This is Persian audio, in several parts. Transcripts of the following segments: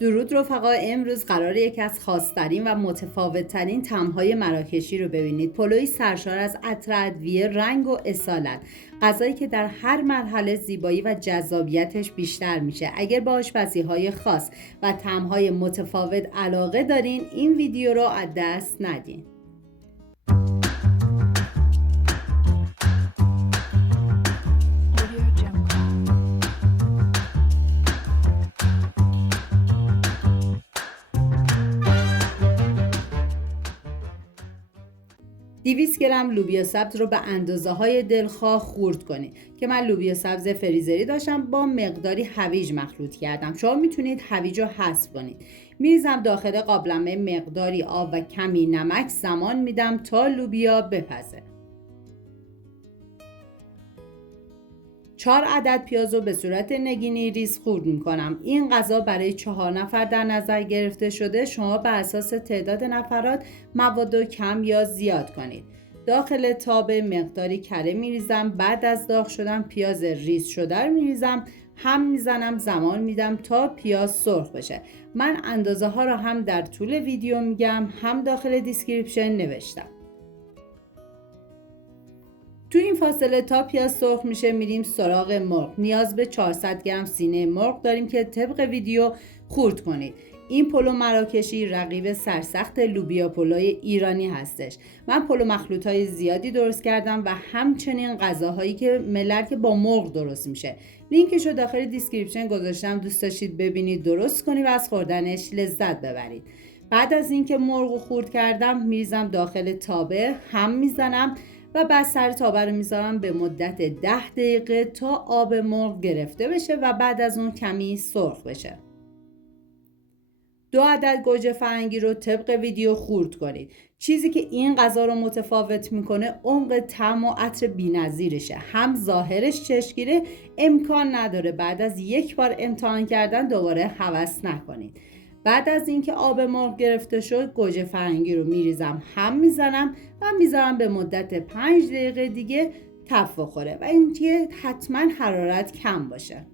درود رفقا، امروز قراره یکی از خاص‌ترین و متفاوت‌ترین طعم‌های مراکشی رو ببینید. پلوی سرشار از عطر ادویه، رنگ و اصالت، غذایی که در هر مرحله زیبایی و جذابیتش بیشتر میشه. اگر با آشپزی‌های خاص و طعم‌های متفاوت علاقه دارین، این ویدیو رو از دست ندین. 200 گرم لوبیا سبز رو به اندازه های دلخواه خورد کنید که من لوبیا سبز فریزری داشتم با مقداری هویج مخلوط کردم. شما میتونید هویج رو حذف کنید. میریزم داخل قابلمه مقداری آب و کمی نمک، زمان میدم تا لوبیا بپزه. 4 عدد پیاز رو به صورت نگینی ریز خورد میکنم. این غذا برای 4 نفر در نظر گرفته شده. شما بر اساس تعداد نفرات مواد رو کم یا زیاد کنید. داخل تاب مقداری کره میریزم. بعد از داغ شدن پیاز ریز شده رو میریزم، هم میزنم، زمان میدم تا پیاز سرخ بشه. من اندازه ها رو هم در طول ویدیو میگم، هم داخل دیسکریپشن نوشتم. تو این فاصله تا پیاز سرخ میشه میریم سراغ مرغ. نیاز به 400 گرم سینه مرغ داریم که طبق ویدیو خورد کنید. این پلو مراکشی رقیب سرسخت لوبیا پلوی ایرانی هستش. من پلو مخلوط‌های زیادی درست کردم و همچنین غذاهایی که ملل که با مرغ درست میشه. لینکشو داخل دیسکریپشن گذاشتم، دوست داشتید ببینید، درست کنید و از خوردنش لذت ببرید. بعد از اینکه مرغ خورد کردم میریزم داخل تابه، هم میزنم و بعد سر تابه رو میذارم به مدت 10 دقیقه تا آب مرغ گرفته بشه و بعد از اون کمی سرخ بشه. 2 عدد گوجه فرنگی رو طبق ویدیو خورد کنید. چیزی که این غذا رو متفاوت میکنه عمق طعم و عطر بی‌نظیرشه. هم ظاهرش چشمگیره، امکان نداره بعد از یک بار امتحان کردن دوباره هوس نکنید. بعد از اینکه آب مرغ گرفته شد گوجه فرنگی رو میریزم، هم میزنم و میذارم به مدت 5 دقیقه دیگه تف بخوره و اینکه حتما حرارت کم باشه.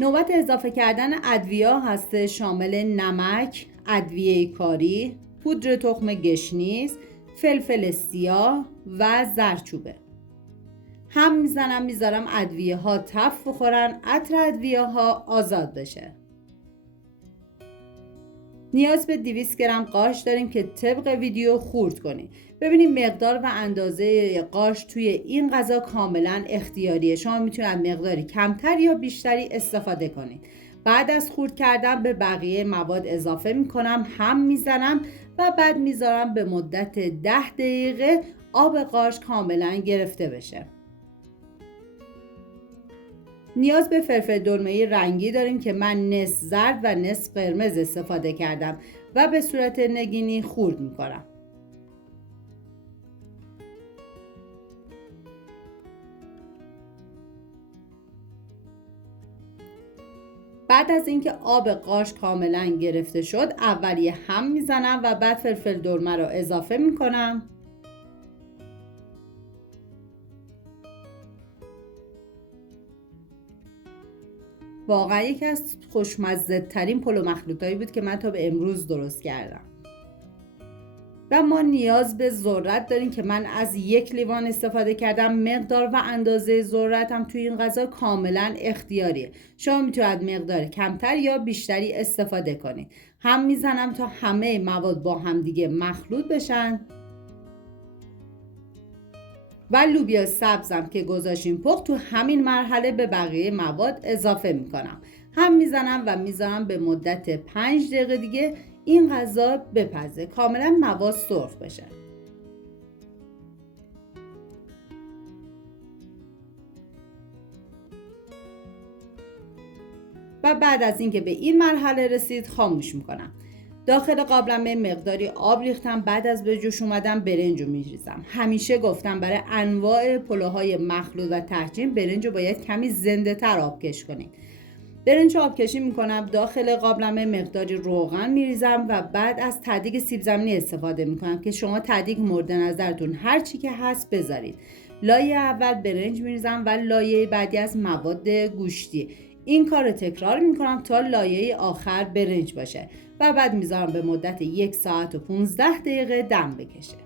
نوبت اضافه کردن ادویه هست، شامل نمک، ادویه کاری، پودر تخم گشنیز، فلفل سیاه و زردچوبه. هم میزنم میذارم ادویه ها تف بخورن، عطر ادویه ها آزاد بشه. نیاز به 200 گرم قارچ داریم که طبق ویدیو خورد کنید. ببینید مقدار و اندازه قارچ توی این غذا کاملا اختیاریه. شما میتونید مقداری کمتر یا بیشتری استفاده کنید. بعد از خورد کردن به بقیه مواد اضافه میکنم، هم میزنم و بعد میذارم به مدت 10 دقیقه آب قارچ کاملا گرفته بشه. نیاز به فلفل دلمه‌ای رنگی داریم که من نصف زرد و نصف قرمز استفاده کردم و به صورت نگینی خورد میکنم. بعد از اینکه آب قارچ کاملا گرفته شد اولیه هم میزنم و بعد فلفل دلمه رو اضافه میکنم. واقعا یکی از خوشمزه ترین پلو مخلوطایی بود که من تا به امروز درست کردم. و ما نیاز به ذرت داریم که من از 1 لیوان استفاده کردم. مقدار و اندازه ذرت هم توی این غذا کاملا اختیاریه. شما میتونید مقدار کمتر یا بیشتری استفاده کنید. هم میزنم تا همه مواد با هم دیگه مخلوط بشن و لوبیا سبزم که گذاشتیم پخت تو همین مرحله به بقیه مواد اضافه میکنم، هم میزنم و میذارم به مدت 5 دقیقه دیگه این غذا بپزه، کاملا مواد سرخ بشه. و بعد از اینکه به این مرحله رسید خاموش میکنم. داخل قابلمه مقداری آب ریختم. بعد از به جوش اومدن برنج رو میریزم. همیشه گفتم برای انواع پلوهای مخلوط و تحجیم برنج رو باید کمی زنده تر آبکش کنید. برنج آبکشی میکنم. داخل قابلمه مقداری روغن میریزم و بعد از تدیگ سیب زمینی استفاده میکنم که شما تدیگ مورد نظرتون هر چی که هست بذارید. لایه اول برنج میریزم و لایه بعدی از مواد گوشتی. این کار رو تکرار میکنم تا لایه آخر برنج باشه و بعد میذارم به مدت 1 ساعت و 15 دقیقه دم بکشه.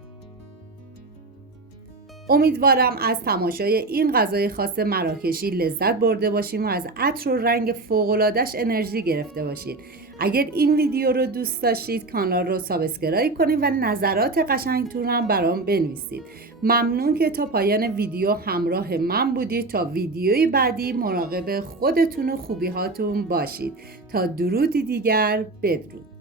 امیدوارم از تماشای این غذای خاص مراکشی لذت برده باشیم و از عطر و رنگ فوق‌العاده‌اش انرژی گرفته باشید. اگر این ویدیو رو دوست داشتید کانال رو سابسکرایب کنید و نظرات قشنگتون هم برام بنویسید. ممنون که تا پایان ویدیو همراه من بودید. تا ویدیوی بعدی مراقب خودتون و خوبی هاتون باشید. تا درودی دیگر، بدرود.